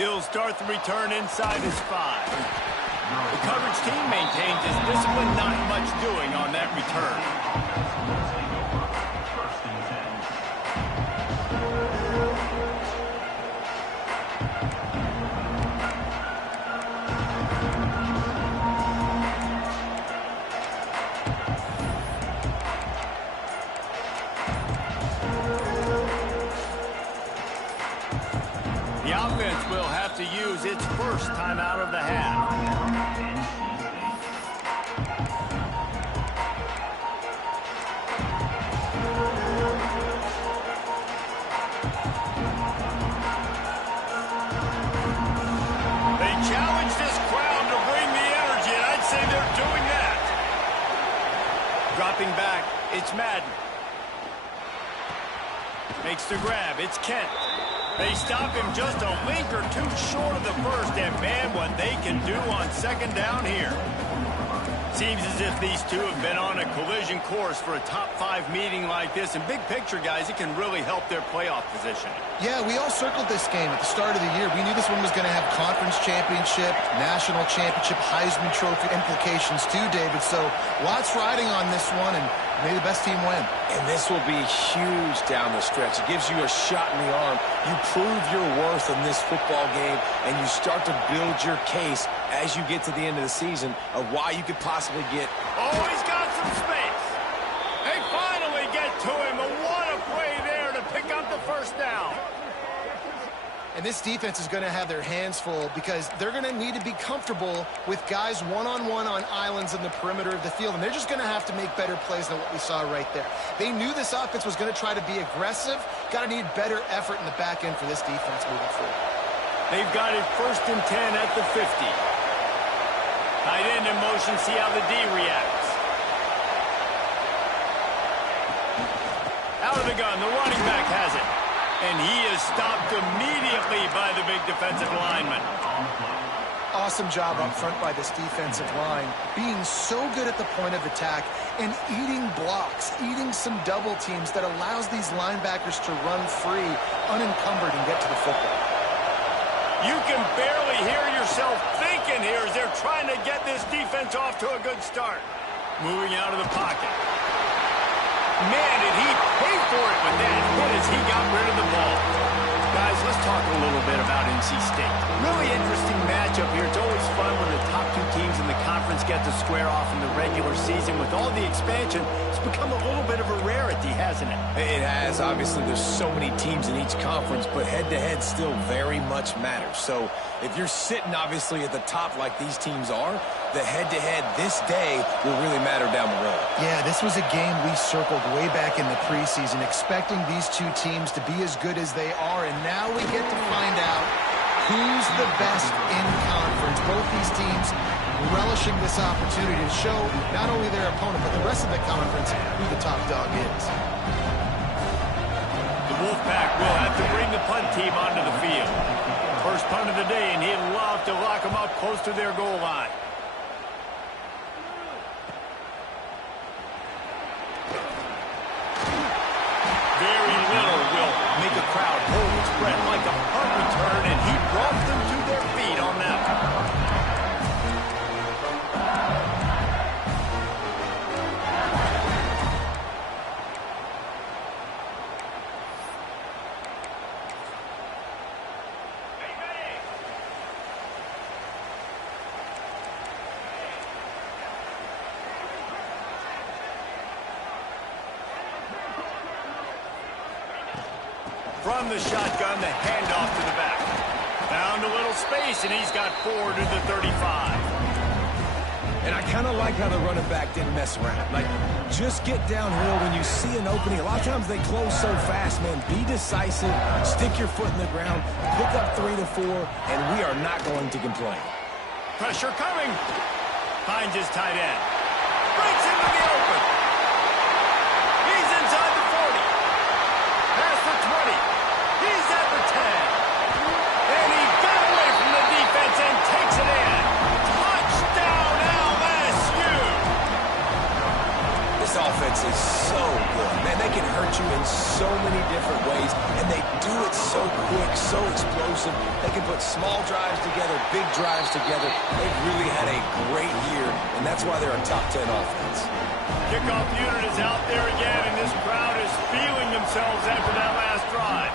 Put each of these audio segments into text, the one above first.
He'll start the return inside his 5. The coverage team maintains his discipline, not much doing on that return. The offense will have to use its first timeout of the half. They challenge this crowd to bring the energy, and I'd say they're doing that. Dropping back, it's Madden. Makes the grab, it's Kent. They stop him just a link or two short of the first, and man, what they can do on second down here. Seems as if these two have been on a collision course for a top-5 meeting like this. And big picture, guys, it can really help their playoff position. Yeah, we all circled this game at the start of the year. We knew this one was going to have conference championship, national championship, Heisman Trophy implications too, David. So lots riding on this one, and may the best team win. And this will be huge down the stretch. It gives you a shot in the arm. You prove your worth in this football game, and you start to build your case as you get to the end of the season of why you could possibly get. Oh, he's got some space. They finally get to him. And what a play there to pick up the first down. And this defense is going to have their hands full because they're going to need to be comfortable with guys one-on-one on islands in the perimeter of the field. And they're just going to have to make better plays than what we saw right there. They knew this offense was going to try to be aggressive. Got to need better effort in the back end for this defense moving forward. They've got it 1st and 10 at the 50. Tight end in motion, see how the D reacts. Out of the gun, the running back has it. And he is stopped immediately by the big defensive lineman. Awesome job up front by this defensive line, being so good at the point of attack and eating blocks, eating some double teams that allows these linebackers to run free, unencumbered, and get to the football. You can barely hear yourself thinking here as they're trying to get this defense off to a good start. Moving out of the pocket. Man, did he pay for it with that hit as he got rid of the ball. Guys, let's talk a little bit about NC State. Really interesting matchup here. It's always fun when the top two teams in the conference get to square off in the regular season. With all the expansion, it's become a little bit of a rarity, hasn't it? It has. Obviously, there's so many teams in each conference, but head-to-head still very much matters. So if you're sitting, obviously, at the top like these teams are, the head-to-head this day will really matter down the road. Yeah, this was a game we circled way back in the preseason, expecting these two teams to be as good as they are, and now we get to find out who's the best in conference. Both these teams relishing this opportunity to show not only their opponent, but the rest of the conference who the top dog is. The Wolfpack will have to bring the punt team onto the field. First punt of the day, and he'd love to lock them up close to their goal line. Very little will make a crowd hold its breath like a punt return, and he brought them to their feet on that one. From the shotgun, the handoff to the back. Found a little space, and he's got 4 to the 35. And I kind of like how the running back didn't mess around. Like, just get downhill when you see an opening. A lot of times they close so fast, man. Be decisive, stick your foot in the ground, pick up 3 to 4, and we are not going to complain. Pressure coming. Finds his tight end. Breaks into the open. He's inside the 40. Past the 20. He's at the 10. And he got away from the defense and takes it in. Touchdown, LSU. This offense is so good. Man, they can hurt you in so many many different ways, and they do it so quick, so explosive. They can put small drives together, big drives together. They've really had a great year, and that's why they're a top 10 offense. Kickoff unit is out there again, and this crowd is feeling themselves after that last drive.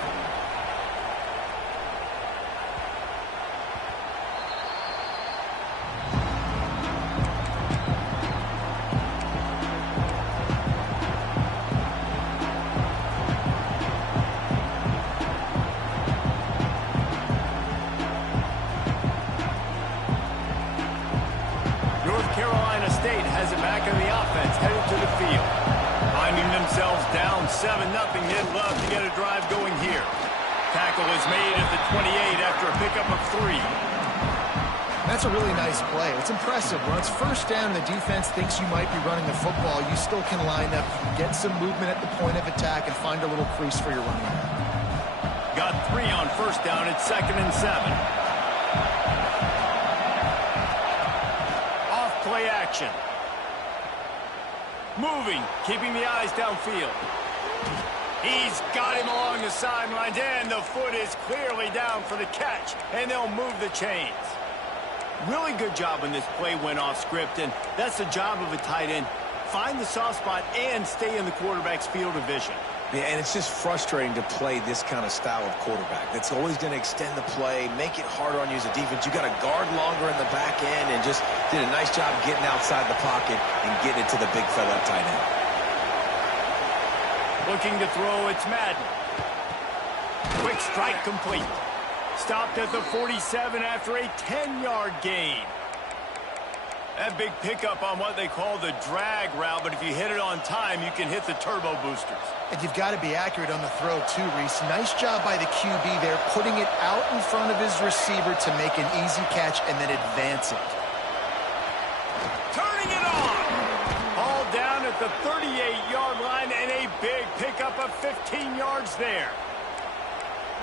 Down 7-0. They'd love to get a drive going here. Tackle is made at the 28 after a pickup of 3. That's a really nice play. It's impressive. When it's first down and the defense thinks you might be running the football, you still can line up, you can get some movement at the point of attack and find a little crease for your running back. Got 3 on first down. It's 2nd and 7. Off play action. Moving, keeping the eyes downfield. He's got him along the sidelines, and the foot is clearly down for the catch, and they'll move the chains. Really good job when this play went off script, and that's the job of a tight end. Find the soft spot and stay in the quarterback's field of vision. Yeah, and it's just frustrating to play this kind of style of quarterback. That's always going to extend the play, make it harder on you as a defense. You got to guard longer in the back end, and just did a nice job getting outside the pocket and getting it to the big fella tight end. Looking to throw, it's Madden. Quick strike complete. Stopped at the 47 after a 10-yard gain. That big pickup on what they call the drag route, but if you hit it on time, you can hit the turbo boosters. And you've got to be accurate on the throw, too, Reese. Nice job by the QB there, putting it out in front of his receiver to make an easy catch and then advance it. Turning it on! All down at the 38-yard line, and a big pickup of 15 yards there.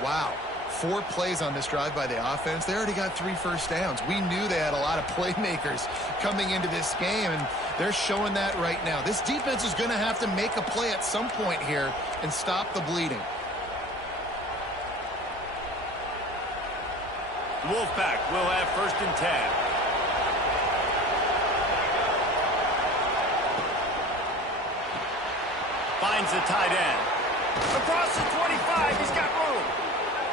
Wow. 4 plays on this drive by the offense. They already got 3 first downs. We knew they had a lot of playmakers coming into this game, and they're showing that right now. This defense is going to have to make a play at some point here and stop the bleeding. The Wolfpack will have 1st and 10. Finds the tight end. Across the 25, he's got room.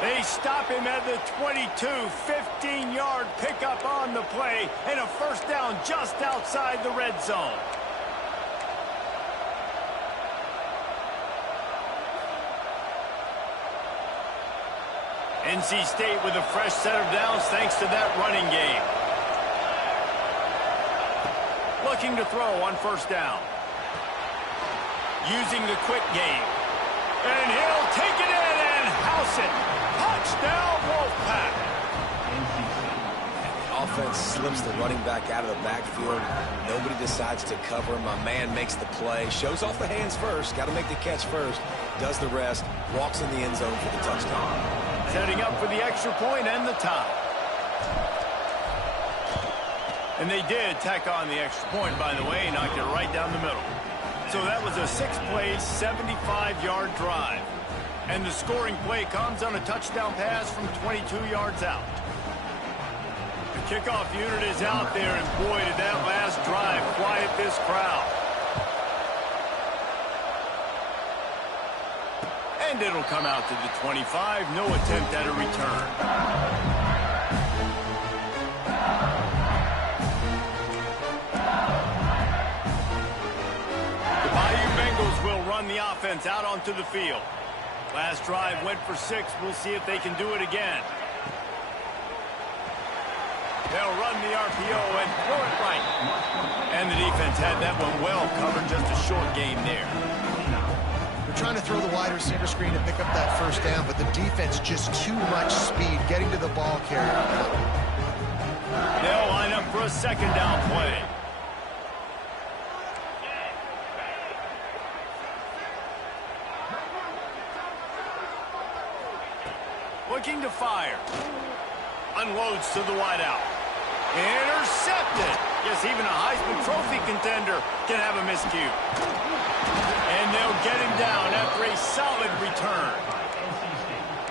They stop him at the 22, 15-yard pickup on the play, and a first down just outside the red zone. NC State with a fresh set of downs thanks to that running game. Looking to throw on first down. Using the quick game. And he'll take it in and house it. Touchdown, Wolfpack. The offense slips the running back out of the backfield. Nobody decides to cover him. My man makes the play. Shows off the hands first. Got to make the catch first. Does the rest. Walks in the end zone for the touchdown. Setting up for the extra point and the tie. And they did tack on the extra point, by the way. Knocked it right down the middle. So that was a 6-play, 75-yard drive. And the scoring play comes on a touchdown pass from 22 yards out. The kickoff unit is out there, and boy, did that last drive quiet this crowd. And it'll come out to the 25. No attempt at a return. The Bayou Bengals will run the offense out onto the field. Last drive went for 6. We'll see if they can do it again. They'll run the RPO and throw it right. And the defense had that one well covered. Just a short game there. They're trying to throw the wide receiver screen to pick up that first down, but the defense just too much speed getting to the ball carrier. They'll line up for a second down play. Looking to fire. Unloads to the wideout. Intercepted. Guess even a Heisman Trophy contender can have a miscue. And they'll get him down after a solid return.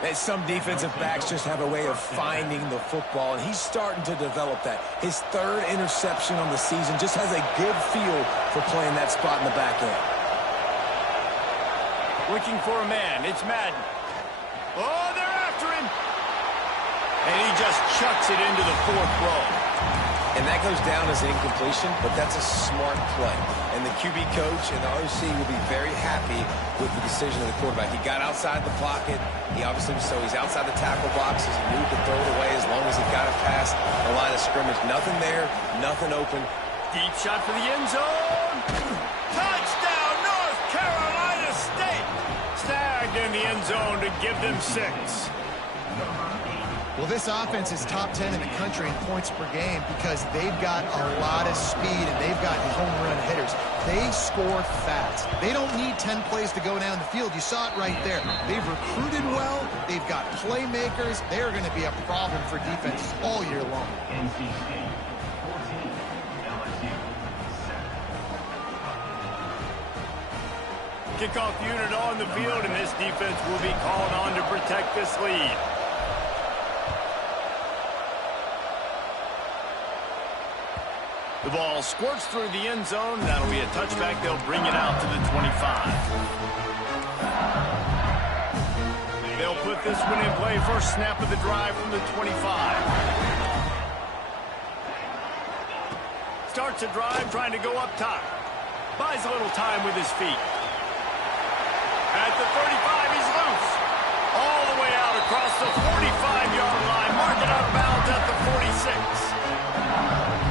And some defensive backs just have a way of finding the football, and he's starting to develop that. His third interception on the season, just has a good feel for playing that spot in the back end. Looking for a man. It's Madden. Oh, they're after him. And he just chucks it into the fourth row. And that goes down as an incompletion, but that's a smart play. And the QB coach and the OC will be very happy with the decision of the quarterback. He got outside the pocket. He's outside the tackle box as he knew he could throw it away as long as he got it past the line of scrimmage. Nothing there, nothing open. Deep shot for the end zone. Touchdown, North Carolina State. Snagged in the end zone to give them 6. Well, this offense is top 10 in the country in points per game because they've got a lot of speed and they've got home run hitters. They score fast. They don't need 10 plays to go down the field. You saw it right there. They've recruited well. They've got playmakers. They're going to be a problem for defenses all year long. Kickoff unit on the field, and this defense will be called on to protect this lead. The ball squirts through the end zone. That'll be a touchback. They'll bring it out to the 25. They'll put this one in play. First snap of the drive from the 25. Starts a drive trying to go up top. Buys a little time with his feet. At the 35, he's loose. All the way out across the 45-yard line. Mark it out of bounds at the 46.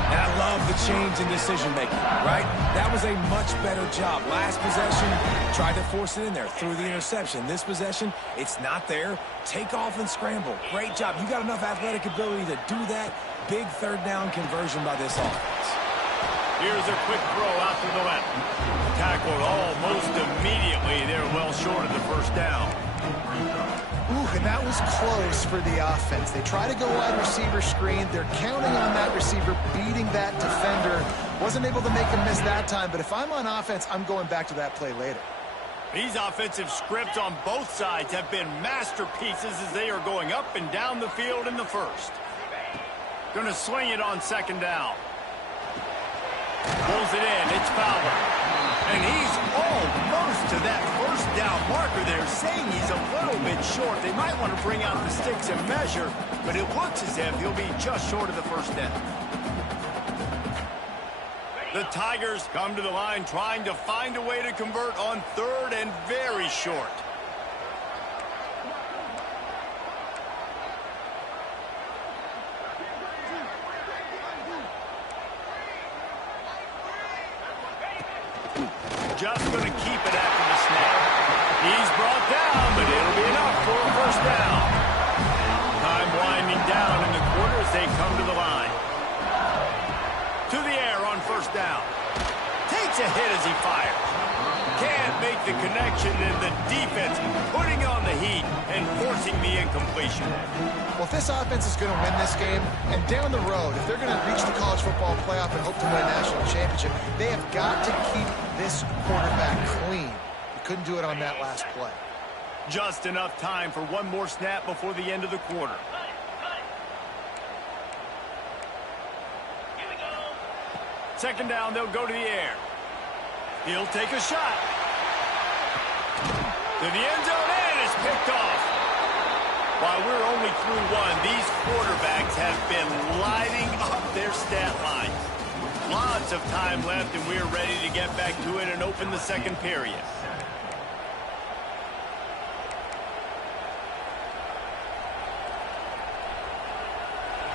And I love the change in decision-making, right? That was a much better job. Last possession, tried to force it in there, threw the interception. This possession, it's not there. Take off and scramble. Great job. You got enough athletic ability to do that. Big third down conversion by this offense. Here's a quick throw out to the left. Tackled almost immediately. They're well short of the first down. Ooh, and that was close for the offense. They try to go wide receiver screen. They're counting on that receiver beating that defender. Wasn't able to make him miss that time, but if I'm on offense, I'm going back to that play later. These offensive scripts on both sides have been masterpieces as they are going up and down the field in the first. Going to swing it on second down. Pulls it in. It's Fowler. And he's almost to that first down marker there, saying he's a little bit short. They might want to bring out the sticks and measure, but it looks as if he'll be just short of the first down. The Tigers come to the line trying to find a way to convert on third and very short. Just going to keep it after the snap. He's brought down, but it'll be enough for a first down. Time winding down in the quarter as they come to the line. To the air on first down. Takes a hit as he fires. Can't make the connection, and the defense putting on the heat and forcing the incompletion. Well, if this offense is going to win this game, and down the road, if they're going to reach the college football playoff and hope to win a national championship, they have got to keep this quarterback clean. He couldn't do it on that last play. Just enough time for one more snap before the end of the quarter. Second down, they'll go to the air. He'll take a shot. To the end zone, and it's picked off. While we're only through one, these quarterbacks have been lighting up their stat line. Lots of time left, and we're ready to get back to it and open the second period.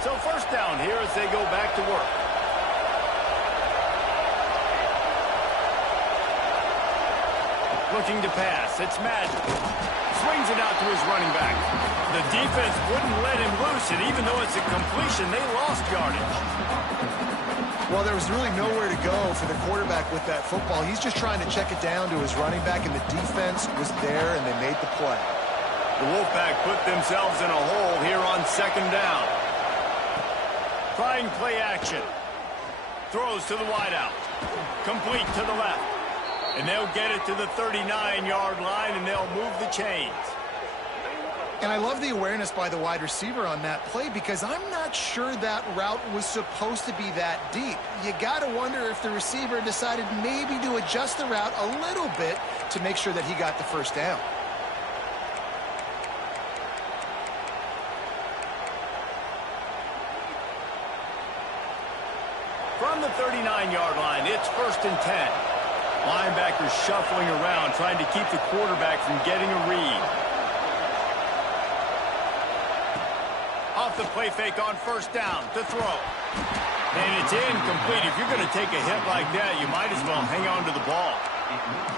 So first down here as they go back to work. Looking to pass. It's Madden. Swings it out to his running back. The defense wouldn't let him loose, and even though it's a completion, they lost yardage. Well, there was really nowhere to go for the quarterback with that football. He's just trying to check it down to his running back, and the defense was there, and they made the play. The Wolfpack put themselves in a hole here on second down. Trying play action. Throws to the wideout. Complete to the left. And they'll get it to the 39-yard line, and they'll move the chains. And I love the awareness by the wide receiver on that play because I'm not sure that route was supposed to be that deep. You got to wonder if the receiver decided maybe to adjust the route a little bit to make sure that he got the first down. From the 39-yard line, it's 1st and 10. Linebackers shuffling around, trying to keep the quarterback from getting a read. Off the play fake on 1st down to throw. And it's incomplete. If you're going to take a hit like that, you might as well hang on to the ball.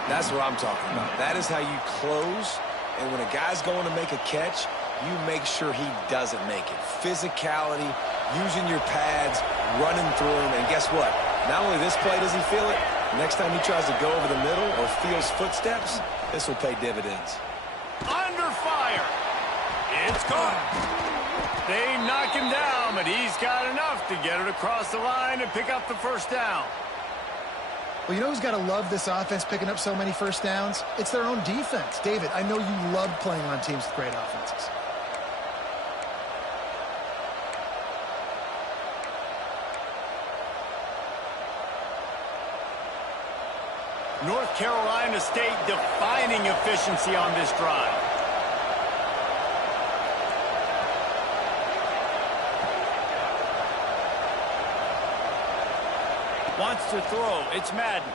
That's what I'm talking about. That is how you close. And when a guy's going to make a catch, you make sure he doesn't make it. Physicality, using your pads, running through him. And guess what? Not only this play does he feel it, next time he tries to go over the middle or feels footsteps, this will pay dividends. Under fire. It's caught. They knock him down, but he's got enough to get it across the line and pick up the 1st down. Well, you know who's got to love this offense picking up so many 1st downs? It's their own defense. David, I know you love playing on teams with great offenses. North Carolina State defining efficiency on this drive. Wants to throw. It's Madden.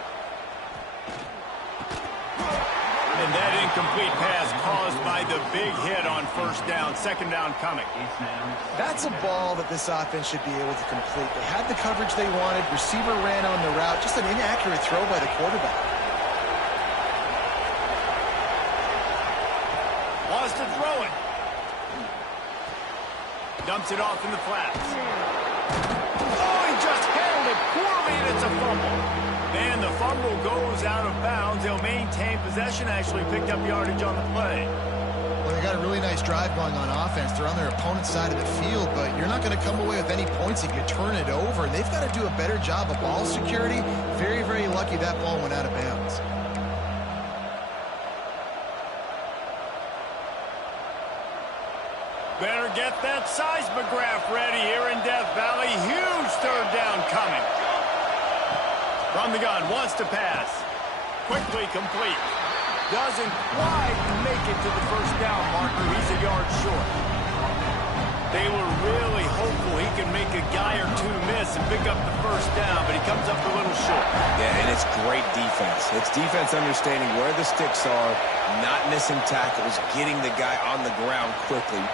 And that incomplete pass caused by the big hit on 1st down. 2nd down coming. That's a ball that this offense should be able to complete. They had the coverage they wanted. Receiver ran on the route. Just an inaccurate throw by the quarterback. Wants to throw it. Dumps it off in the flats. Oh, he just handled it poorly, and it's a fumble. And the fumble goes out of bounds. They'll maintain possession, actually picked up yardage on the play. Well, they got a really nice drive going on offense. They're on their opponent's side of the field, but you're not going to come away with any points if you turn it over. And they've got to do a better job of ball security. Very, very lucky that ball went out of bounds. Better get that seismograph ready here in Death Valley. Huge 3rd down coming. From the gun, wants to pass. Quickly complete. Doesn't quite make it to the 1st down marker. He's a yard short. They were really hopeful he could make a guy or two miss and pick up the 1st down, but he comes up a little short. Yeah, and it's great defense. It's defense understanding where the sticks are, not missing tackles, getting the guy on the ground quickly.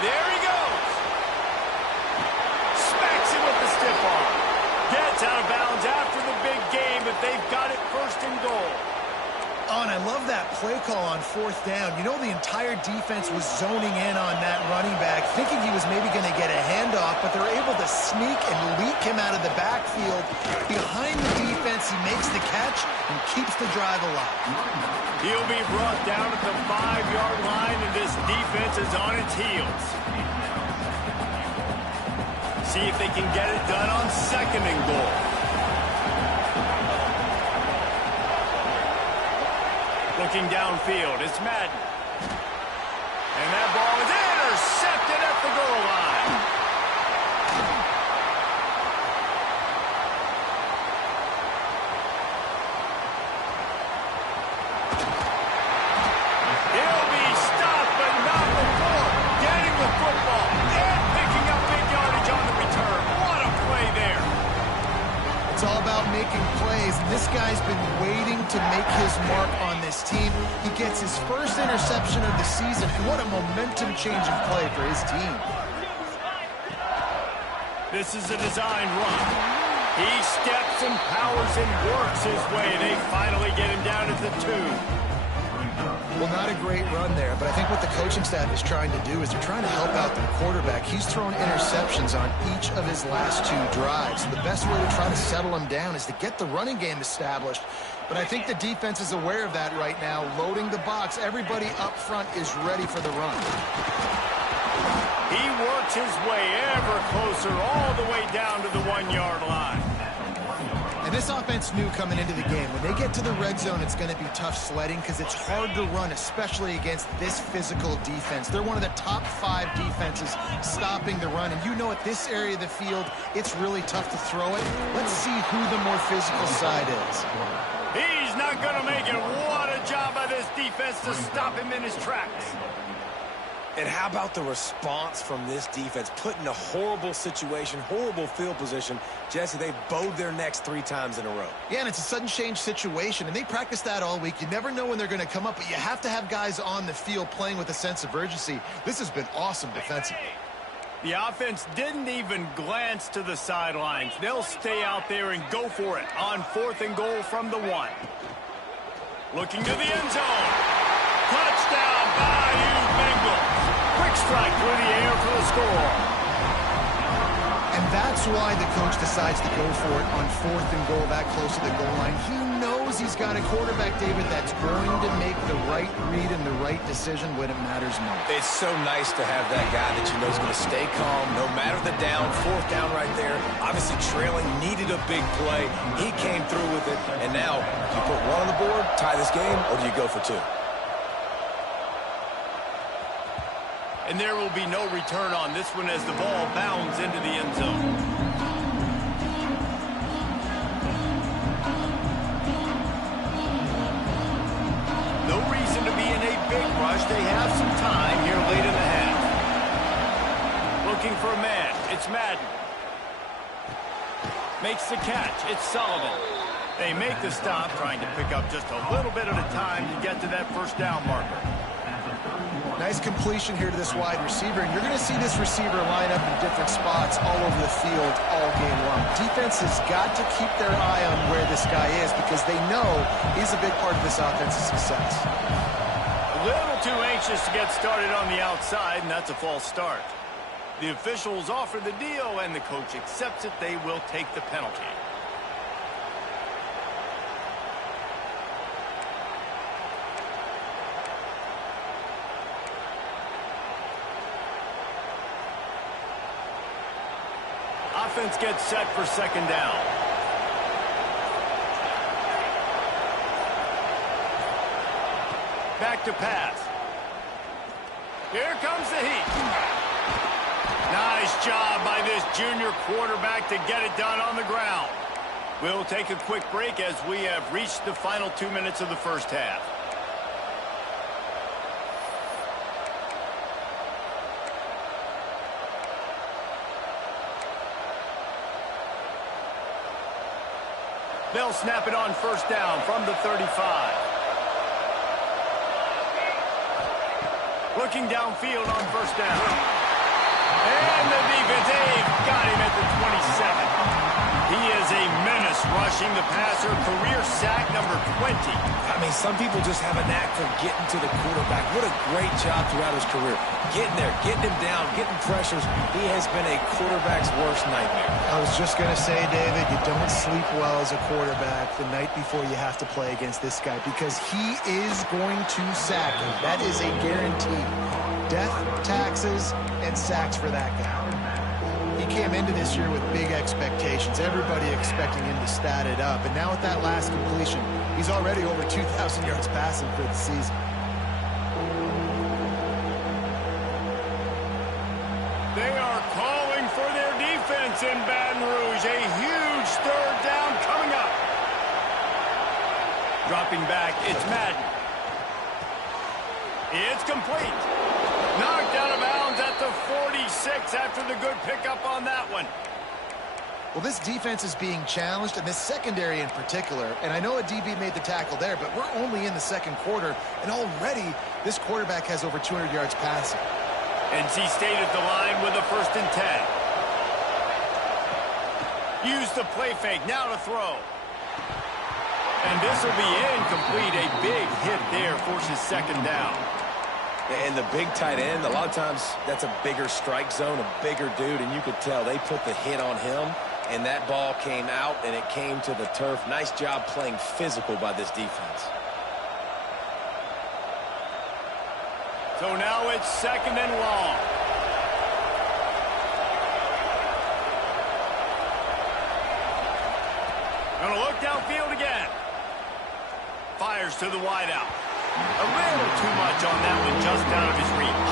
There he goes. Smacks him with the stiff arm. Gets out of bounds after the big game, but they've got it 1st and goal. Oh, and I love that play call on 4th down. You know, the entire defense was zoning in on that running back, thinking he was maybe going to get a handoff, but they're able to sneak and leak him out of the backfield. Behind the defense, he makes the catch and keeps the drive alive. He'll be brought down at the 5-yard line, and this defense is on its heels. See if they can get it done on 2nd and goal. Looking downfield, it's Madden. And that ball is intercepted at the goal line. He'll be stopped, but not before getting the football and picking up big yardage on the return. What a play there. It's all about making plays, and this guy's been waiting to make his mark on this team. He gets his 1st interception of the season, and what a momentum-changing play for his team. This is a design run. He steps and powers and works his way. They finally get him down at the 2. Well, not a great run there, but I think what the coaching staff is trying to do is they're trying to help out the quarterback. He's thrown interceptions on each of his last 2 drives. So the best way to try to settle him down is to get the running game established. But I think the defense is aware of that right now, loading the box. Everybody up front is ready for the run. He works his way ever closer all the way down to the 1-yard line. And this offense knew coming into the game, when they get to the red zone, it's going to be tough sledding because it's hard to run, especially against this physical defense. They're one of the top 5 defenses stopping the run. And you know at this area of the field, it's really tough to throw it. Let's see who the more physical side is. He's not going to make it. What a job by this defense to stop him in his tracks. And how about the response from this defense? Put in a horrible situation, horrible field position. Jesse, they bowed their necks 3 times in a row. Yeah, and it's a sudden change situation, and they practice that all week. You never know when they're going to come up, but you have to have guys on the field playing with a sense of urgency. This has been awesome defensively. The offense didn't even glance to the sidelines. They'll stay out there and go for it on 4th and goal from the 1. Looking to the end zone. Touchdown, Bayou Bengals. Quick strike through the air for the score. And that's why the coach decides to go for it on 4th and goal that close to the goal line. He knows he's got a quarterback, David, that's going to make the right read and the right decision when it matters most. It's so nice to have that guy that you know is going to stay calm no matter the down. 4th down right there. Obviously trailing, needed a big play. He came through with it. And now, do you put 1 on the board, tie this game, or do you go for 2? And there will be no return on this one as the ball bounds into the end zone. No reason to be in a big rush. They have some time here late in the half. Looking for a man. It's Madden. Makes the catch. It's Sullivan. They make the stop, trying to pick up just a little bit at a time to get to that 1st down marker. Nice completion here to this wide receiver, and you're going to see this receiver line up in different spots all over the field all game long. Defense has got to keep their eye on where this guy is because they know he's a big part of this offense's success. A little too anxious to get started on the outside, and that's a false start. The officials offer the deal, and the coach accepts it. They will take the penalty. Offense gets set for 2nd down. Back to pass. Here comes the heat. Nice job by this junior quarterback to get it done on the ground. We'll take a quick break as we have reached the final 2 minutes of the 1st half. They'll snap it on 1st down from the 35. Looking downfield on 1st down. And the defense, they've got him at the 27. He is a menace rushing the passer, career sack number 20. I mean, some people just have a knack for getting to the quarterback. What a great job throughout his career. Getting there, getting him down, getting pressures. He has been a quarterback's worst nightmare. I was just going to say, David, you don't sleep well as a quarterback the night before you have to play against this guy because he is going to sack you. That is a guarantee. Death, taxes, and sacks for that guy. He came into this year with big expectations. Everybody expecting him to stat it up. And now with that last completion, he's already over 2,000 yards passing for the season. They are calling for their defense in Baton Rouge. A huge 3rd down coming up. Dropping back, it's Madden. It's complete. Knocked out of bounds at the 46 after the good pickup on that one. Well, this defense is being challenged, and this secondary in particular. And I know a DB made the tackle there, but we're only in the 2nd quarter, and already this quarterback has over 200 yards passing. NC State at the line with a 1st and 10. Use the play fake, now to throw. And this will be incomplete. A big hit there forces 2nd down. And the big tight end, a lot of times that's a bigger strike zone, a bigger dude, and you could tell they put the hit on him, and that ball came out, and it came to the turf. Nice job playing physical by this defense. So now it's 2nd and long. Gonna look downfield again. Fires to the wideout. A little too much on that one, just out of his reach.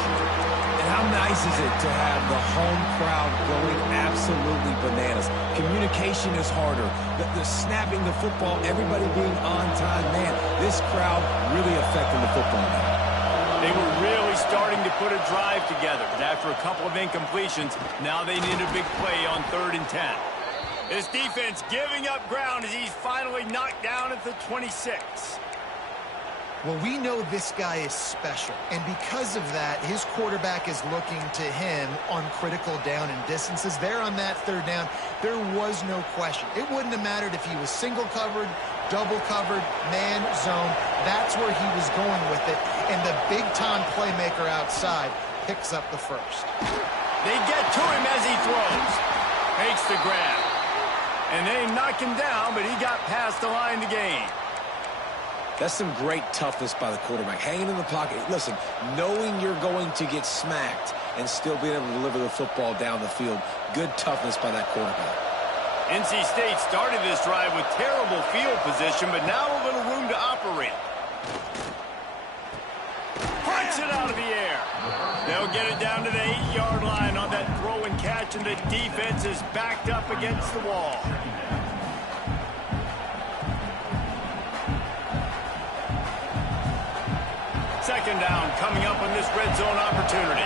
And how nice is it to have the home crowd going absolutely bananas? Communication is harder. The snapping the football, everybody being on time. Man, this crowd really affecting the football now. They were really starting to put a drive together, but after a couple of incompletions, now they need a big play on 3rd and 10. This defense giving up ground as he's finally knocked down at the 26. Well, we know this guy is special, and because of that, his quarterback is looking to him on critical down and distances. There on that 3rd down, there was no question. It wouldn't have mattered if he was single covered, double covered, man, zone. That's where he was going with it, and the big-time playmaker outside picks up the first. They get to him as he throws. Makes the grab. And they knock him down, but he got past the line to gain. That's some great toughness by the quarterback. Hanging in the pocket. Listen, knowing you're going to get smacked and still being able to deliver the football down the field. Good toughness by that quarterback. NC State started this drive with terrible field position, but now a little room to operate. Punch it out of the air. They'll get it down to the 8-yard line on that throw and catch, and the defense is backed up against the wall. Second down coming up on this red zone opportunity.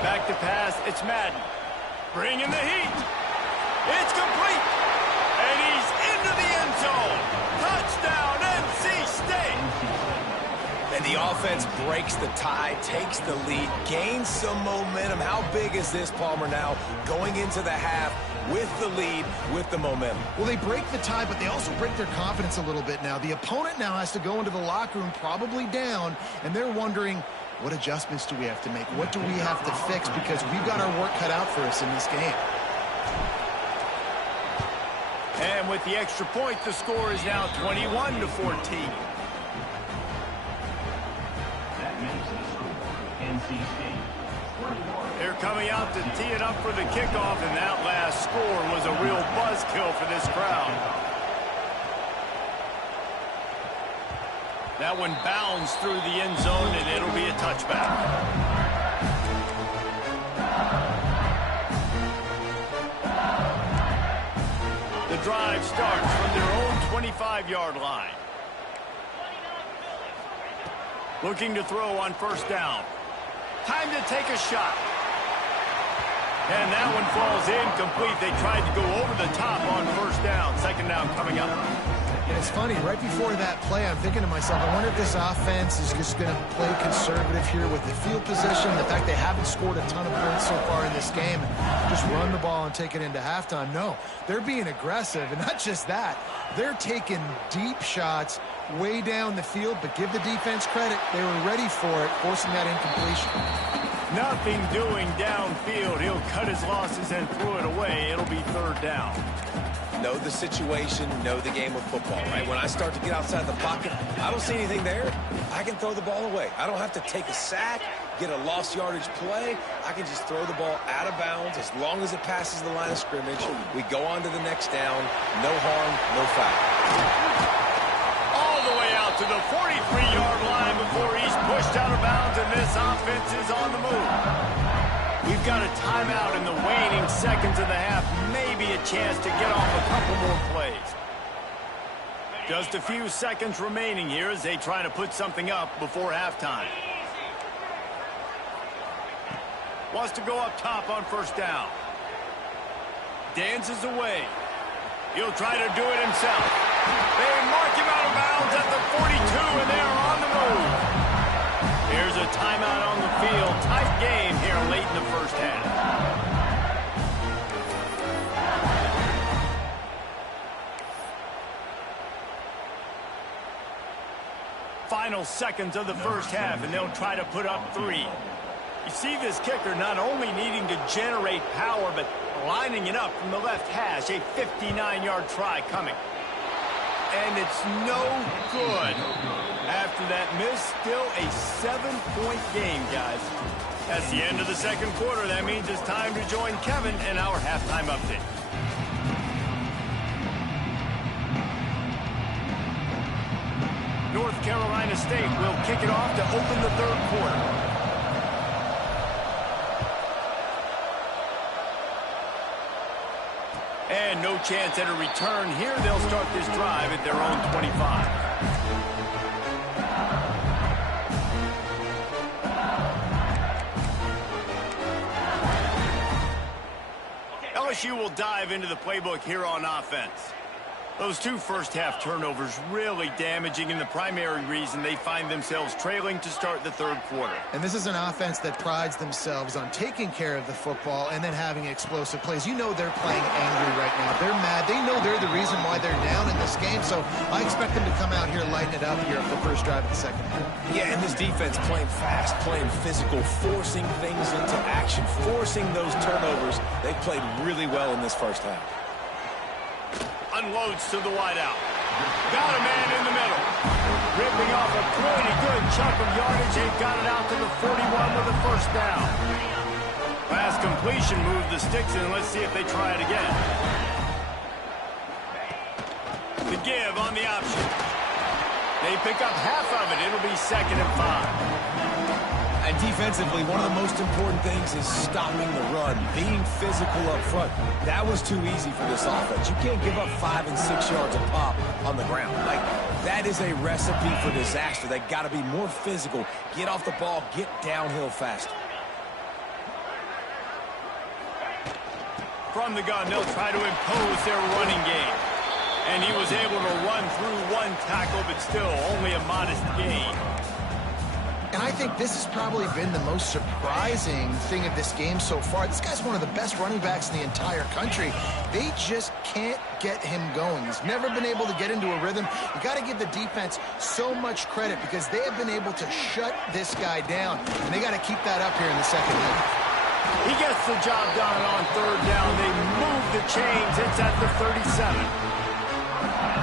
Back to pass, it's Madden. Bringing the heat. It's complete. And he's into the end zone. Touchdown, NC State. And the offense breaks the tie, takes the lead, gains some momentum. How big is this, Palmer, now going into the half with the lead, with the momentum? Well, they break the tie, but they also break their confidence a little bit now. The opponent now has to go into the locker room probably down, and they're wondering, what adjustments do we have to make? What do we have to fix? Because we've got our work cut out for us in this game. And with the extra point, the score is now 21-14. They're coming out to tee it up for the kickoff, and that last score was a real buzzkill for this crowd. That one bounds through the end zone, and it'll be a touchback. The drive starts from their own 25-yard line. Looking to throw on 1st down. Time to take a shot. And that one falls incomplete. They tried to go over the top on 1st down. 2nd down coming up. And it's funny, right before that play, I'm thinking to myself, I wonder if this offense is just going to play conservative here with the field position, the fact they haven't scored a ton of points so far in this game, and just run the ball and take it into halftime. No, they're being aggressive, and not just that. They're taking deep shots way down the field, but give the defense credit. They were ready for it, forcing that incompletion. Nothing doing downfield. He'll cut his losses and throw it away. It'll be 3rd down. Know the situation, know the game of football, right? When I start to get outside the pocket, I don't see anything there. I can throw the ball away. I don't have to take a sack, get a lost yardage play. I can just throw the ball out of bounds as long as it passes the line of scrimmage. We go on to the next down. No harm, no foul. All the way out to the 43-yard line before he's pushed out of bounds, and this offense is on the move. We've got a timeout in the waning seconds of the half. Maybe a chance to get off a couple more plays. Just a few seconds remaining here as they try to put something up before halftime. Wants to go up top on 1st down. Dances away. He'll try to do it himself. They mark him out of bounds at the 42, and they're on the move. Here's a timeout on the field. Tight game here late in the 1st half. Final seconds of the 1st half, and they'll try to put up 3. You see this kicker not only needing to generate power, but lining it up from the left hash. A 59-yard try coming. And it's no good. After that miss, still a 7-point game, guys. That's the end of the 2nd quarter. That means it's time to join Kevin and our halftime update. North Carolina State will kick it off to open the third quarter. And no chance at a return here. They'll start this drive at their own 25. LSU will dive into the playbook here on offense. Those two first-half turnovers really damaging, and the primary reason they find themselves trailing to start the third quarter. And this is an offense that prides themselves on taking care of the football and then having explosive plays. You know they're playing angry right now. They're mad. They know they're the reason why they're down in this game, so I expect them to come out here, lighten it up here for the first drive of the second half. Yeah, and this defense playing fast, playing physical, forcing things into action, forcing those turnovers. They played really well in this first half. Unloads to the wideout. Got a man in the middle. Ripping off a pretty good chunk of yardage. They got it out to the 41 with a first down. Pass completion moved the sticks in. Let's see if they try it again. The give on the option. They pick up half of it. It'll be 2nd and 5. And defensively, one of the most important things is stopping the run, being physical up front. That was too easy for this offense. You can't give up 5 and 6 yards a pop on the ground. Like, that is a recipe for disaster. They got to be more physical, get off the ball, get downhill faster. From the gun, they'll try to impose their running game. And he was able to run through one tackle, but still only a modest gain. And I think this has probably been the most surprising thing of this game so far. This guy's one of the best running backs in the entire country. They just can't get him going. He's never been able to get into a rhythm. You got to give the defense so much credit because they have been able to shut this guy down. And they got to keep that up here in the second half. He gets the job done on third down. They move the chains. It's at the 37.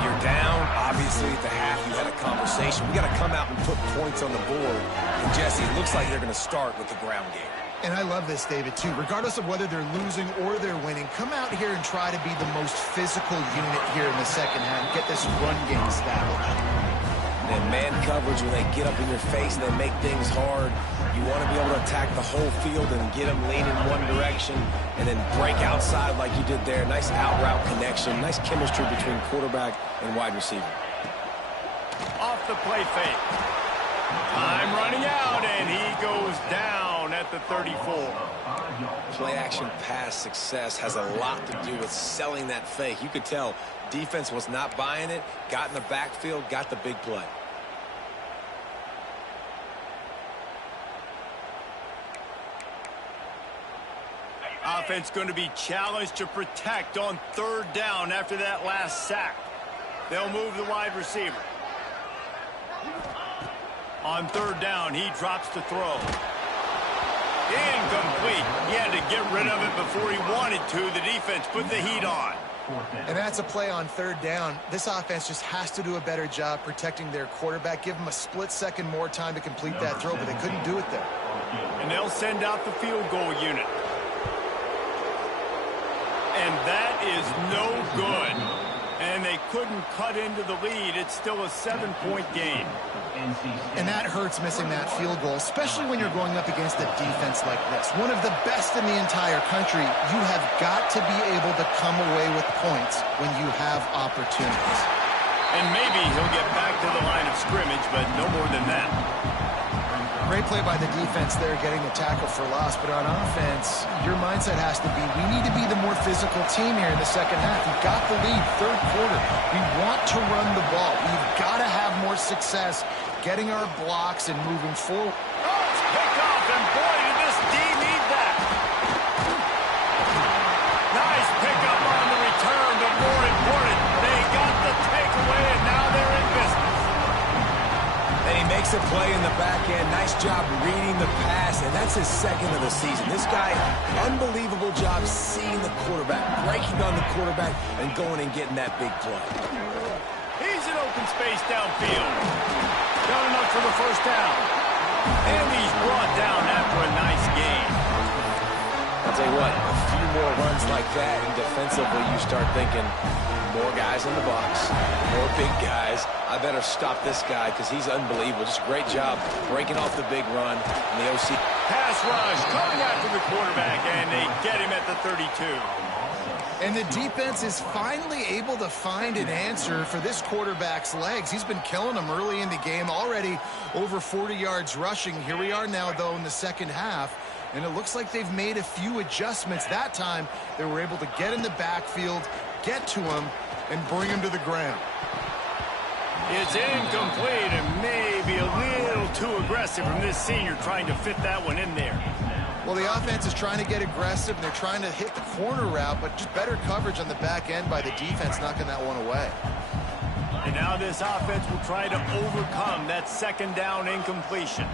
You're down. Obviously, at the half, you had a conversation. We got to come out and put points on the board. And, Jesse, it looks like they're going to start with the ground game. And I love this, David, too. Regardless of whether they're losing or they're winning, come out here and try to be the most physical unit here in the second half. Get this run game established. And man coverage, when they get up in your face and they make things hard, you want to be able to attack the whole field and get them leaning one direction and then break outside like you did there. Nice out route connection, nice chemistry between quarterback and wide receiver. Off the play fake. Time running out, and he goes down at the 34. Play action pass success has a lot to do with selling that fake. You could tell defense was not buying it, got in the backfield, got the big play. Offense going to be challenged to protect on third down after that last sack. They'll move the wide receiver. On third down, he drops to throw. Incomplete. He had to get rid of it before he wanted to. The defense put the heat on. And that's a play on third down. This offense just has to do a better job protecting their quarterback. Give him a split second more time to complete that throw, but they couldn't do it there. And they'll send out the field goal unit. And that is no good. And they couldn't cut into the lead. It's still a 7-point game. And that hurts missing that field goal, especially when you're going up against a defense like this. One of the best in the entire country. You have got to be able to come away with points when you have opportunities. And maybe he'll get back to the line of scrimmage, but no more than that. Great play by the defense there, getting the tackle for loss. But on offense, your mindset has to be, we need to be the more physical team here in the second half. We've got the lead, third quarter. We want to run the ball. We've got to have more success getting our blocks and moving forward. Oh, it's picked off, and boy, did this D need that. Nice pickup on the return, but more important, they got the takeaway, and now they're in business. And he makes a play in the back end. Nice job reading the pass, and that's his second of the season. This guy, unbelievable job seeing the quarterback, breaking on the quarterback, and going and getting that big play. He's in open space downfield. Done enough for the first down. And he's brought down after a nice game. I'll tell you what, a few more runs like that, and defensively you start thinking, more guys in the box, more big guys. I better stop this guy because he's unbelievable. Just a great job breaking off the big run. And the OC. Pass rush coming after the quarterback, and they get him at the 32. And the defense is finally able to find an answer for this quarterback's legs. He's been killing them early in the game, already over 40 yards rushing. Here we are now, though, in the second half. And it looks like they've made a few adjustments. That time, they were able to get in the backfield, get to him, and bring him to the ground. It's incomplete and maybe a little too aggressive from this senior trying to fit that one in there. Well, the offense is trying to get aggressive, and they're trying to hit the corner route, but just better coverage on the back end by the defense knocking that one away. And now this offense will try to overcome that second down incompletion.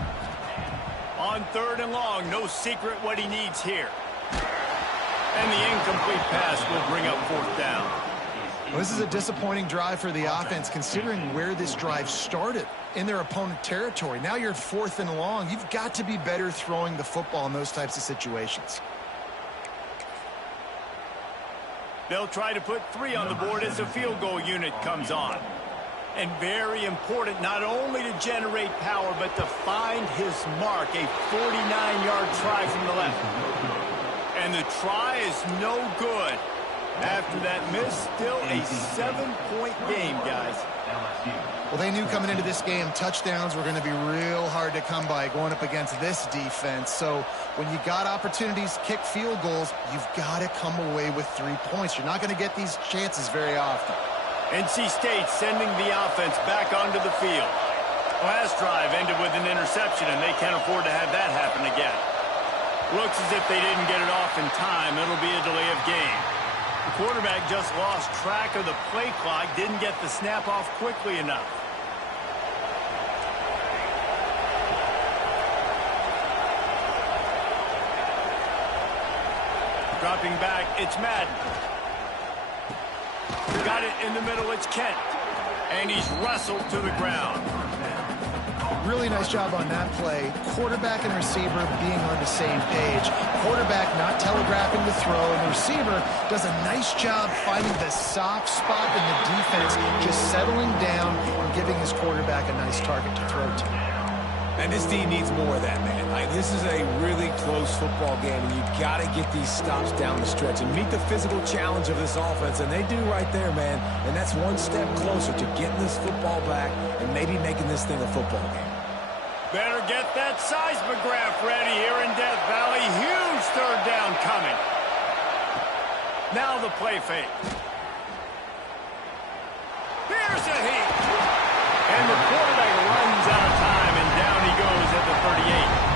On third and long, no secret what he needs here. And the incomplete pass will bring up fourth down. Well, this is a disappointing drive for the offense, considering where this drive started in their opponent territory. Now you're at fourth and long. You've got to be better throwing the football in those types of situations. They'll try to put 3 on the board as the field goal unit comes on. And very important not only to generate power, but to find his mark, a 49-yard try from the left. And the try is no good. After that miss, still a 7-point game, guys. Well, they knew coming into this game touchdowns were going to be real hard to come by going up against this defense. So when you got opportunities to kick field goals, you've got to come away with 3 points. You're not going to get these chances very often. NC State sending the offense back onto the field. Last drive ended with an interception, and they can't afford to have that happen again. Looks as if they didn't get it off in time. It'll be a delay of game. The quarterback just lost track of the play clock, didn't get the snap off quickly enough. Dropping back, it's Madden. Got it in the middle, it's Kent. And he's wrestled to the ground. Really nice job on that play. Quarterback and receiver being on the same page. Quarterback not telegraphing the throw, and the receiver does a nice job finding the soft spot in the defense, just settling down and giving his quarterback a nice target to throw to. And this team needs more of that, man. This is a really close football game, and you got to get these stops down the stretch and meet the physical challenge of this offense, and they do right there, man. And that's one step closer to getting this football back and maybe making this thing a football game. Better get that seismograph ready here in Death Valley. Huge third down coming. Now the play fake. Here's a heat. And the quarterback runs out of time, and down he goes at the 38.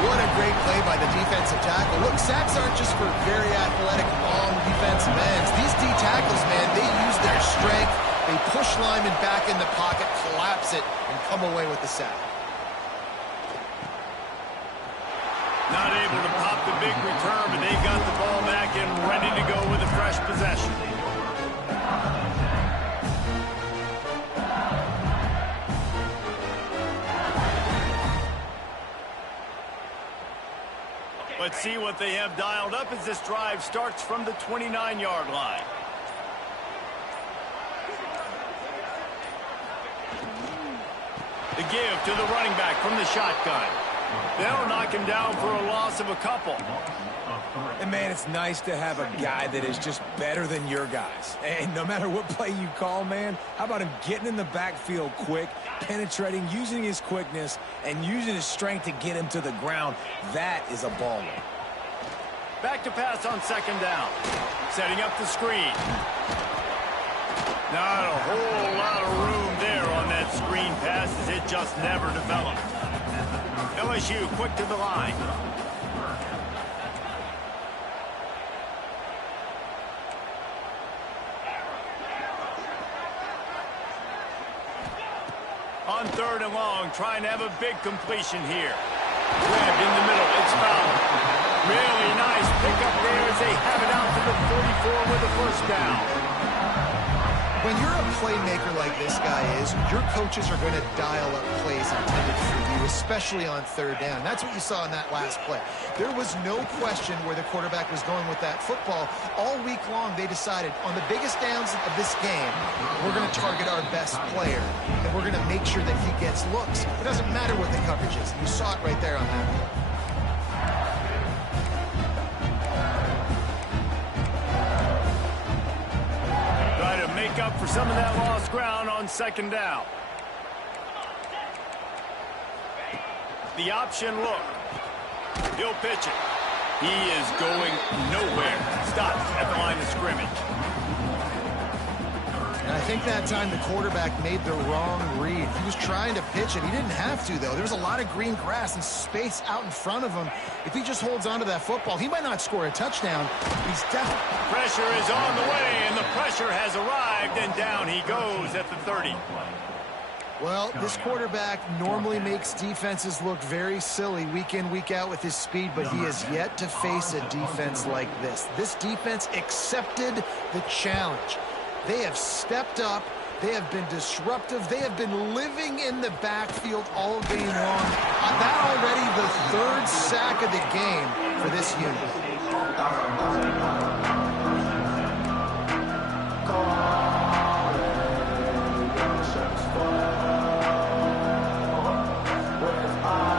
What a great play by the defensive tackle. Look, sacks aren't just for very athletic, long defensive ends. These D tackles, man, they use their strength. They push linemen back in the pocket, collapse it, and come away with the sack. Not able to pop the big return, but they've got the ball back and ready to go with a fresh possession. Let's see what they have dialed up as this drive starts from the 29-yard line. The give to the running back from the shotgun. They'll knock him down for a loss of a couple. And, man, it's nice to have a guy that is just better than your guys. And no matter what play you call, man, how about him getting in the backfield quick, penetrating, using his quickness, and using his strength to get him to the ground? That is a baller. Back to pass on second down. Setting up the screen. Not a whole lot of room there on that screen pass as it just never developed. LSU quick to the line. On third and long, trying to have a big completion here. Grabbed in the middle, it's fouled. Really nice pickup there as they have it out to the 44 with the first down. When you're a playmaker like this guy is, your coaches are going to dial up plays intended for you, especially on third down. That's what you saw in that last play. There was no question where the quarterback was going with that football. All week long, they decided on the biggest downs of this game, we're going to target our best player, and we're going to make sure that he gets looks. It doesn't matter what the coverage is. You saw it right there on that play. Up for some of that lost ground on second down. The option look. He'll pitch it. He is going nowhere. Stops at the line of scrimmage. And I think that time the quarterback made the wrong read. He was trying to pitch it. He didn't have to, though. There was a lot of green grass and space out in front of him. If he just holds on to that football, he might not score a touchdown. He's definitely... Pressure is on the way, and the pressure has arrived, and down he goes at the 30. Well, this quarterback normally makes defenses look very silly week in, week out with his speed, but he has yet to face a defense like this. This defense accepted the challenge. They have stepped up. They have been disruptive. They have been living in the backfield all game long. That already the third sack of the game for this unit.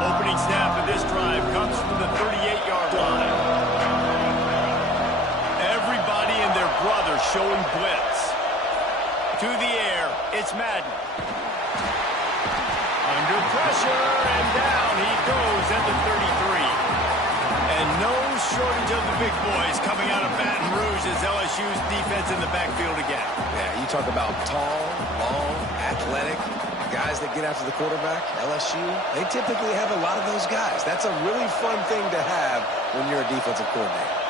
Opening snap of this drive comes from the 38-yard line. Everybody and their brother showing blitz. To the air, it's Madden. Under pressure, and down he goes at the 33. And no shortage of the big boys coming out of Baton Rouge as LSU's defense in the backfield again. Yeah, you talk about tall, long, athletic, guys that get after the quarterback, LSU, they typically have a lot of those guys. That's a really fun thing to have when you're a defensive coordinator.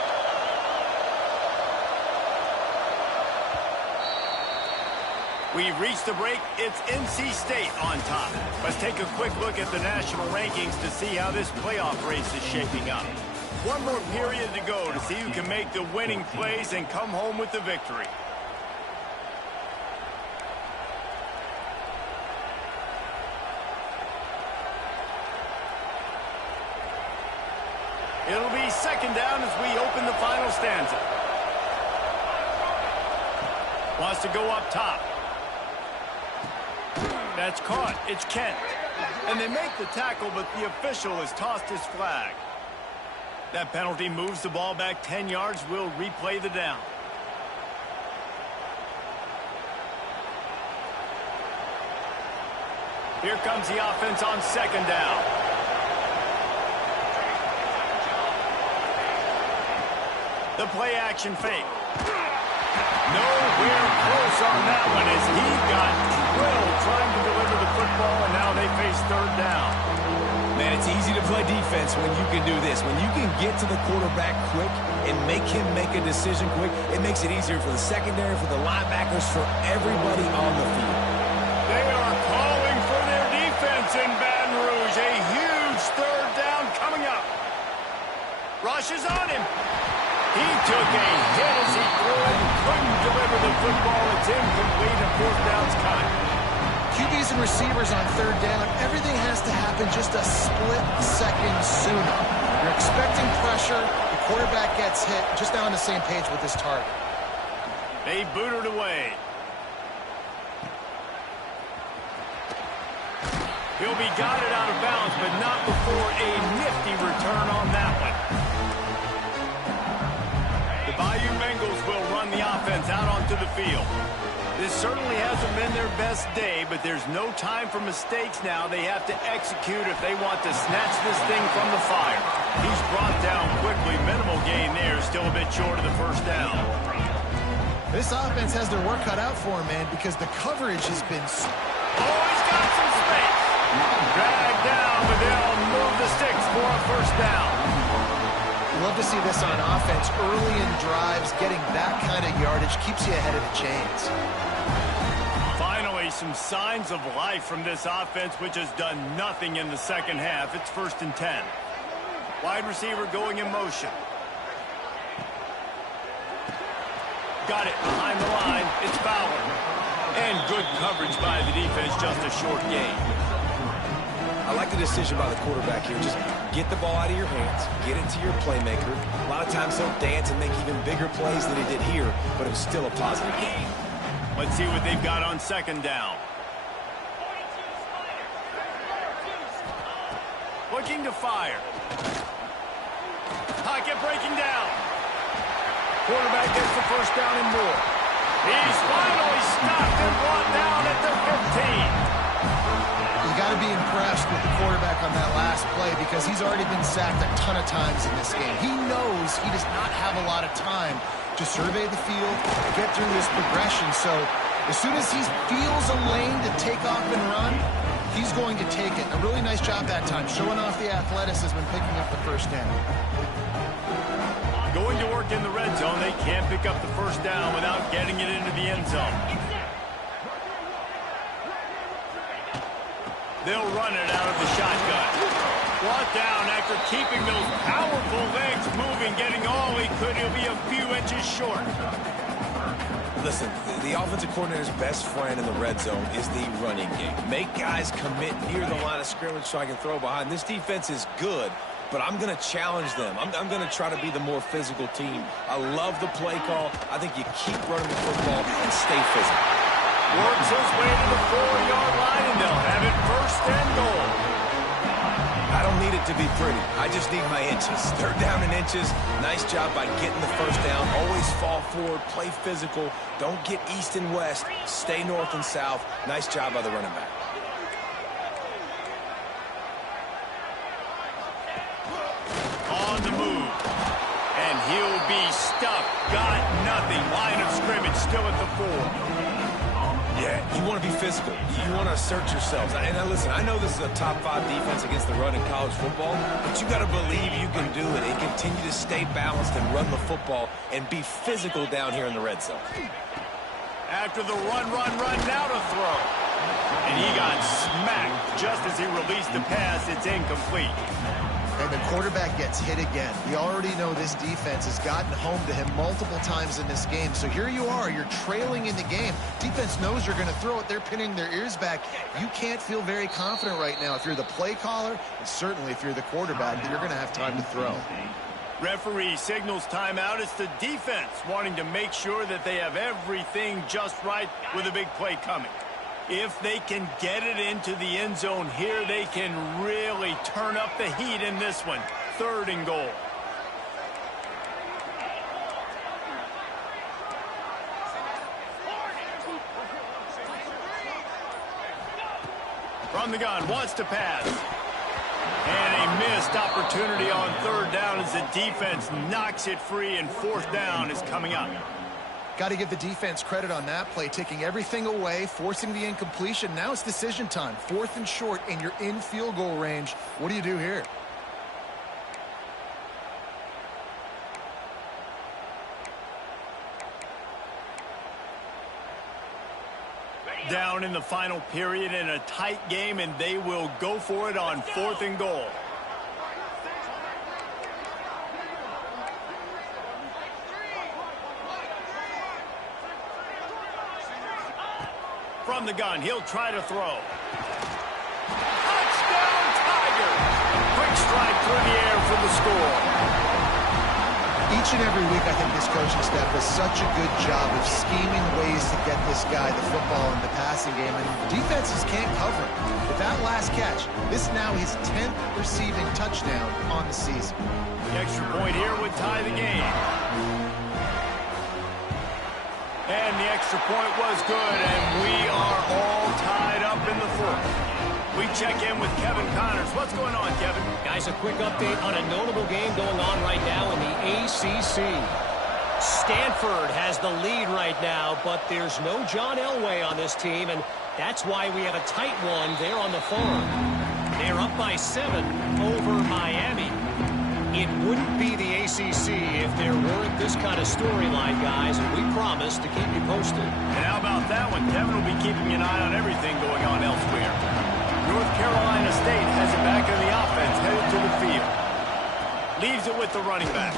We've reached the break. It's NC State on top. Let's take a quick look at the national rankings to see how this playoff race is shaping up. One more period to go to see who can make the winning plays and come home with the victory. It'll be second down as we open the final stanza. Wants to go up top. That's caught. It's Kent. And they make the tackle, but the official has tossed his flag. That penalty moves the ball back 10 yards. We'll replay the down. Here comes the offense on second down. The play action fake. Nowhere close on that one as he got drilled trying to deliver the football, and now they face third down. Man, it's easy to play defense when you can do this. When you can get to the quarterback quick and make him make a decision quick, it makes it easier for the secondary, for the linebackers, for everybody on the field. They are calling for their defense in Baton Rouge. A huge third down coming up. Rush is on him. He took a hit as he threw it and couldn't deliver the football. It's incomplete and fourth down's coming. QBs and receivers on third down, everything has to happen just a split second sooner. You're expecting pressure, the quarterback gets hit, just now on the same page with his target. They booted away. He'll be guided out of bounds, but not before a nifty return on that one. The Bayou Bengals will run the offense out onto the field. This certainly hasn't been their best day, but there's no time for mistakes now. They have to execute if they want to snatch this thing from the fire. He's brought down quickly. Minimal gain there. Still a bit short of the first down. This offense has their work cut out for him, man, because the coverage has been... Oh, he's got some space. Dragged down, but they'll move the sticks for a first down. Love to see this on offense. Early in drives, getting that kind of yardage keeps you ahead of the chains. Finally, some signs of life from this offense, which has done nothing in the second half. It's 1st and 10. Wide receiver going in motion. Got it behind the line. It's Fowler. And good coverage by the defense, just a short gain. I like the decision by the quarterback here. Just get the ball out of your hands, get it to your playmaker. A lot of times he'll dance and make even bigger plays than he did here, but it was still a positive game. Let's see what they've got on second down. Looking to fire. Pocket breaking down. Quarterback gets the first down and more. He's finally stopped and brought down at the 15. You got to be impressed with the quarterback on that last play because he's already been sacked a ton of times in this game. He knows he does not have a lot of time to survey the field, get through this progression. So as soon as he feels a lane to take off and run, he's going to take it. A really nice job that time, showing off the athleticism and picking up the first down. Going to work in the red zone, they can't pick up the first down without getting it into the end zone. They'll run it out of the shotgun. Brought down after keeping those powerful legs moving, getting all he could. He'll be a few inches short. Listen, the offensive coordinator's best friend in the red zone is the running game. Make guys commit near the line of scrimmage so I can throw behind. This defense is good, but I'm going to challenge them. I'm going to try to be the more physical team. I love the play call. I think you keep running the football and stay physical. Works his way to the 4-yard line, and they'll have it first and goal. I don't need it to be pretty. I just need my inches. Third down in inches. Nice job by getting the first down. Always fall forward, play physical. Don't get east and west. Stay north and south. Nice job by the running back. On the move. And he'll be stuck. Got nothing. Line of scrimmage still at the 4. Yeah, you want to be physical. You want to assert yourselves. And listen, I know this is a top 5 defense against the run in college football, but you got to believe you can do it and continue to stay balanced and run the football and be physical down here in the red zone. After the run, now to throw. And he got smacked just as he released the pass. It's incomplete. And the quarterback gets hit again. We already know this defense has gotten home to him multiple times in this game. So here you are, you're trailing in the game. Defense knows you're going to throw it. They're pinning their ears back. You can't feel very confident right now if you're the play caller, and certainly if you're the quarterback, that you're going to have time to throw. Referee signals timeout. It's the defense wanting to make sure that they have everything just right with a big play coming. If they can get it into the end zone here, they can really turn up the heat in this one. 3rd and goal. From the gun, wants to pass. And a missed opportunity on 3rd down as the defense knocks it free, and 4th down is coming up. Got to give the defense credit on that play, taking everything away, forcing the incompletion. Now it's decision time. 4th and short, and you're in field goal range. What do you do here? Down in the final period in a tight game, and they will go for it on 4th and goal. From the gun, he'll try to throw. Touchdown, Tiger! Quick strike through the air for the score. Each and every week, I think this coaching staff does such a good job of scheming ways to get this guy the football in the passing game, and defenses can't cover him. With that last catch, this now his 10th receiving touchdown on the season. The extra point here would tie the game. And the extra point was good, and we are all tied up in the 4th. We check in with Kevin Connors. What's going on, Kevin? Guys, a quick update on a notable game going on right now in the ACC. Stanford has the lead right now, but there's no John Elway on this team, and that's why we have a tight one there on the farm. They're up by 7 over Miami. It wouldn't be the ACC if there weren't this kind of storyline, guys, and we promise to keep you posted. And how about that one? Kevin will be keeping an eye on everything going on elsewhere. North Carolina State has it back in the offense, headed to the field. Leaves it with the running back.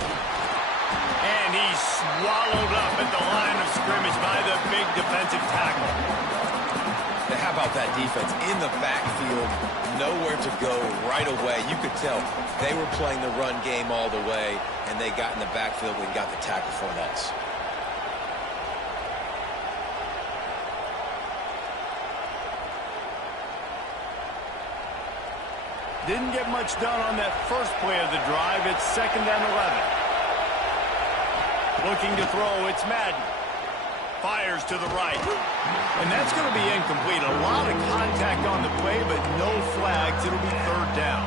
And he's swallowed up at the line of scrimmage by the big defensive tackle. Now, how about that defense in the backfield, nowhere to go right away. You could tell they were playing the run game all the way, and they got in the backfield and got the tackle for a loss. Didn't get much done on that first play of the drive. It's 2nd and 11. Looking to throw, it's Madden. Fires to the right. And that's going to be incomplete. A lot of contact on the play, but no flags. It'll be 3rd down.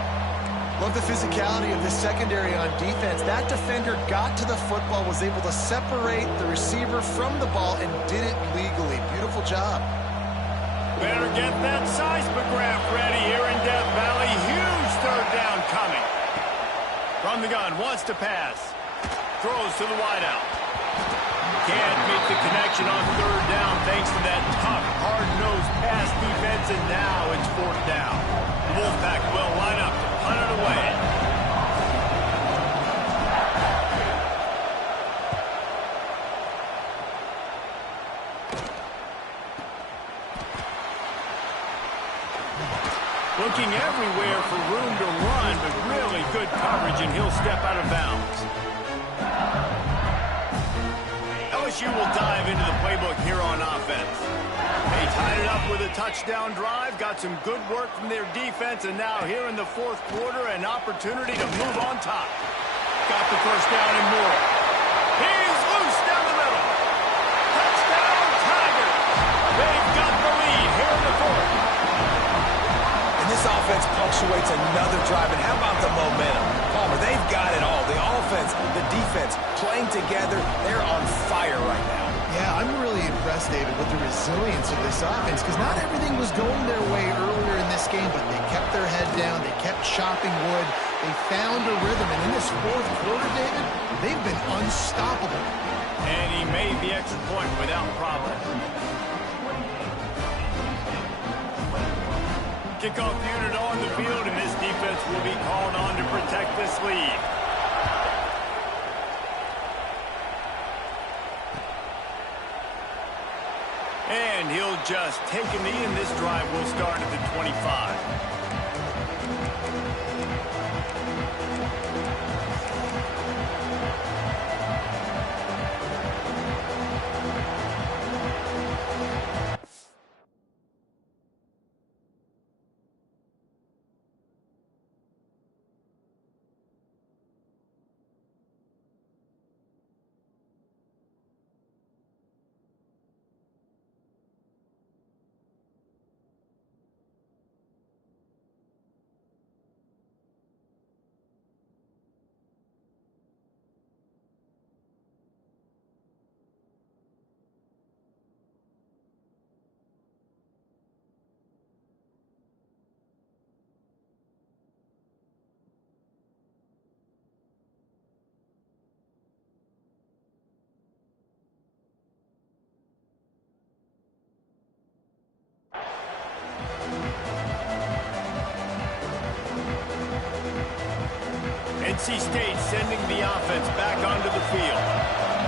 Love the physicality of this secondary on defense. That defender got to the football, was able to separate the receiver from the ball, and did it legally. Beautiful job. Better get that seismograph ready here in Death Valley. Huge 3rd down coming. From the gun, wants to pass. Throws to the wideout. Can't make the connection on 3rd down thanks to that tough, hard-nosed pass defense, and now it's 4th down. The Wolfpack will line up to punt it away. Looking everywhere for room to run, but really good coverage, and he'll step out of bounds. LSU will dive into the playbook here on offense. They tied it up with a touchdown drive, got some good work from their defense, and now here in the 4th quarter, an opportunity to move on top. Got the 1st down and more. He's loose down the middle. Touchdown, Tigers. They've got the lead here in the 4th. This offense punctuates another drive, and how about the momentum? Palmer, they've got it all. The offense, the defense, playing together. They're on fire right now. Yeah, I'm really impressed, David, with the resilience of this offense, because not everything was going their way earlier in this game, but they kept their head down. They kept chopping wood. They found a rhythm, and in this 4th quarter, David, they've been unstoppable. And he made the extra point without problem. Kickoff unit on the field, and this defense will be called on to protect this lead. And he'll just take a knee, and this drive will start at the 25. NC State sending the offense back onto the field.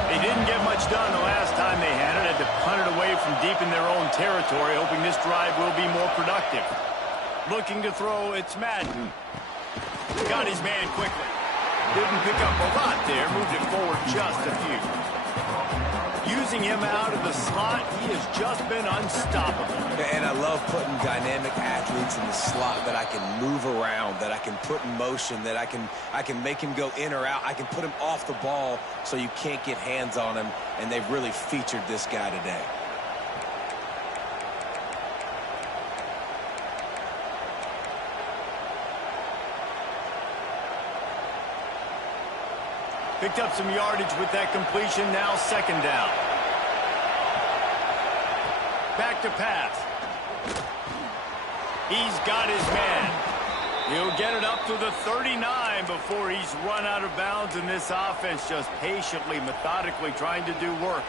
They didn't get much done the last time they had it. Had to punt it away from deep in their own territory, hoping this drive will be more productive. Looking to throw, it's Madden. Got his man quickly. Didn't pick up a lot there, moved it forward just a few. Using him out of the slot, he has just been unstoppable. And I love putting dynamic athletes in the slot that I can move around, that I can put in motion, that I can make him go in or out. I can put him off the ball so you can't get hands on him, and they've really featured this guy today. Picked up some yardage with that completion, now 2nd down. Back to pass. He's got his man. He'll get it up to the 39 before he's run out of bounds, and this offense just patiently, methodically trying to do work.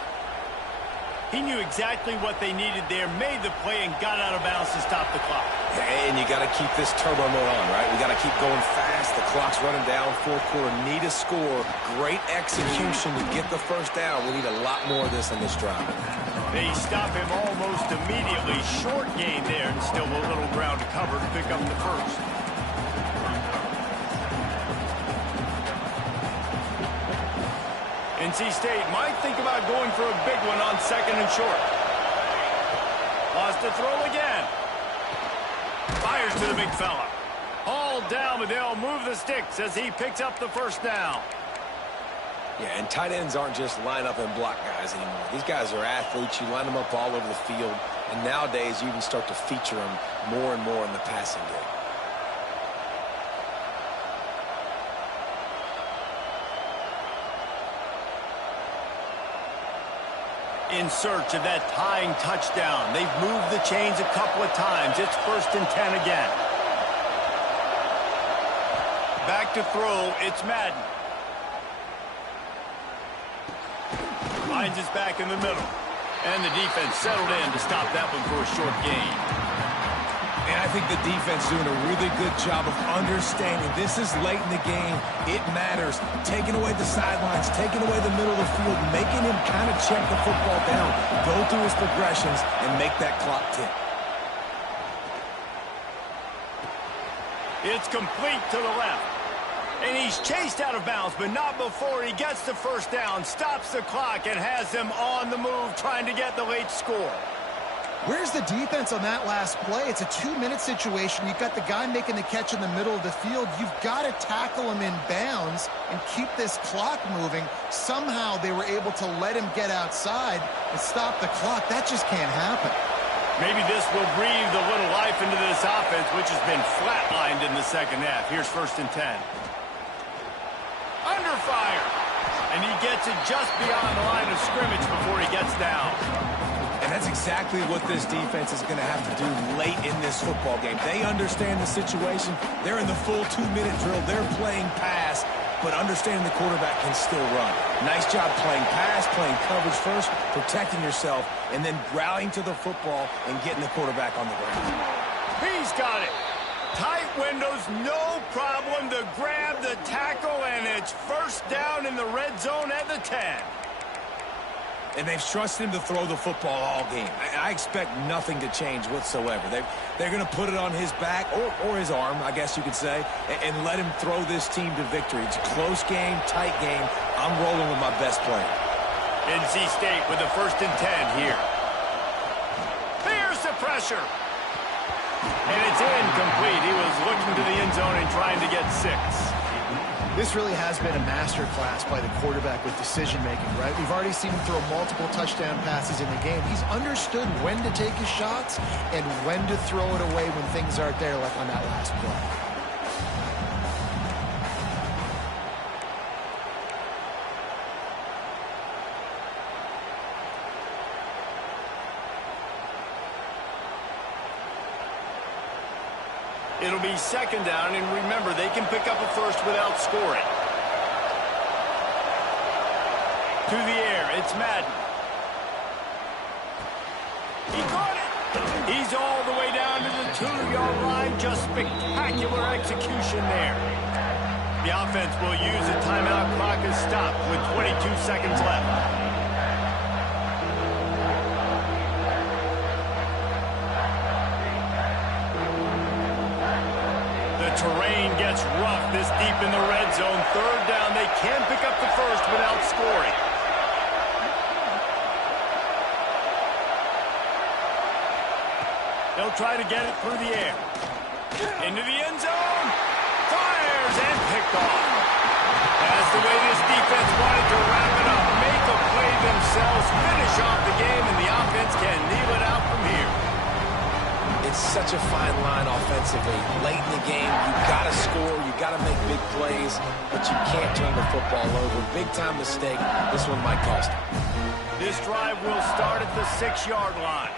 He knew exactly what they needed there, made the play, and got out of bounds to stop the clock. And you got to keep this turbo mode on, right? We got to keep going fast. The clock's running down. Fourth quarter, need a score. Great execution to get the first down. We need a lot more of this in this drive. They stop him almost immediately. Short gain there, and still a little ground to cover to pick up the first. NC State might think about going for a big one on second and short. Lost to throw again. Fires to the big fella. All down, but they'll move the sticks as he picks up the first down. Yeah, and tight ends aren't just line up and block guys anymore. These guys are athletes. You line them up all over the field. And nowadays, you can start to feature them more and more in the passing game. In search of that tying touchdown. They've moved the chains a couple of times. It's 1st and 10 again. Back to throw. It's Madden. Finds his back in the middle. And the defense settled in to stop that one for a short gain. And I think the defense doing a really good job of understanding this is late in the game. It matters. Taking away the sidelines, taking away the middle of the field, making him kind of check the football down, go through his progressions, and make that clock tick. It's complete to the left. And he's chased out of bounds, but not before he gets the first down, stops the clock, and has them on the move trying to get the late score. Where's the defense on that last play? It's a 2-minute situation. You've got the guy making the catch in the middle of the field. You've got to tackle him in bounds and keep this clock moving. Somehow they were able to let him get outside and stop the clock. That just can't happen. Maybe this will breathe a little life into this offense, which has been flatlined in the second half. Here's 1st and 10. Under fire. And he gets it just beyond the line of scrimmage before he gets down. And that's exactly what this defense is going to have to do late in this football game. They understand the situation. They're in the full 2-minute drill. They're playing pass, but understanding the quarterback can still run. Nice job playing pass, playing coverage first, protecting yourself, and then rallying to the football and getting the quarterback on the ground. He's got it. Tight windows, no problem to grab the tackle, and it's first down in the red zone at the 10. And they've trusted him to throw the football all game. I expect nothing to change whatsoever. They're going to put it on his back, or his arm, I guess you could say, and let him throw this team to victory. It's a close game, tight game. I'm rolling with my best player. NC State with the 1st and 10 here. Here's the pressure. And it's incomplete. He was looking to the end zone and trying to get 6. This really has been a masterclass by the quarterback with decision-making, right? We've already seen him throw multiple touchdown passes in the game. He's understood when to take his shots and when to throw it away when things aren't there, like on that last play. It'll be 2nd down, and remember, they can pick up a first without scoring. To the air, it's Madden. He caught it. He's all the way down to the 2-yard line. Just spectacular execution there. The offense will use a timeout. Clock is stopped with 22 seconds left. Terrain gets rough this deep in the red zone. 3rd down. They can pick up the first without scoring. They'll try to get it through the air. Into the end zone. Fires and picked off. That's the way this defense wanted to wrap it up. Make a play themselves. Finish off the game, and the offense can kneel it out from here. It's such a fine line offensively. Late in the game, you've got to score, you've got to make big plays, but you can't turn the football over. Big-time mistake. This one might cost him. This drive will start at the 6-yard line.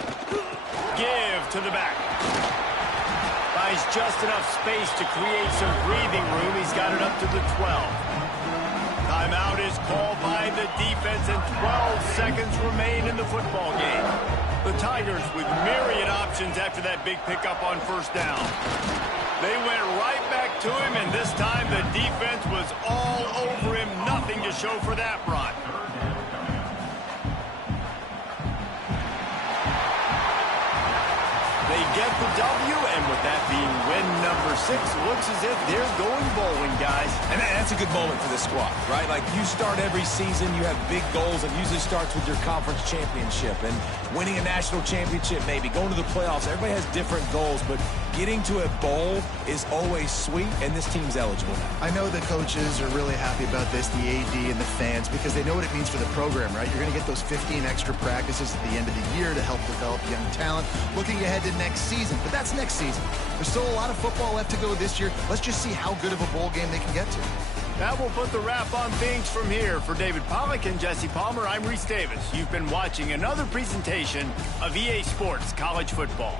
Give to the back. Buys just enough space to create some breathing room. He's got it up to the 12. Timeout is called by the defense, and 12 seconds remain in the football game. The Tigers with myriad options after that big pickup on first down. They went right back to him, and this time the defense was all over him. Nothing to show for that run. They get the W, and with that being win number 6, looks as if they're going bowling, guys. And that's a good moment for this squad, right? Like, you start every season, you have big goals, and usually starts with your conference championship and winning a national championship, maybe going to the playoffs. Everybody has different goals, but getting to a bowl is always sweet, and this team's eligible now. I know the coaches are really happy about this, the AD and the fans, because they know what it means for the program, right? You're going to get those 15 extra practices at the end of the year to help develop young talent. Looking ahead to next season, but that's next season. There's still a lot of football left to go this year. Let's just see how good of a bowl game they can get to. That will put the wrap on things from here. For David Pollack and Jesse Palmer, I'm Reese Davis. You've been watching another presentation of EA Sports College Football.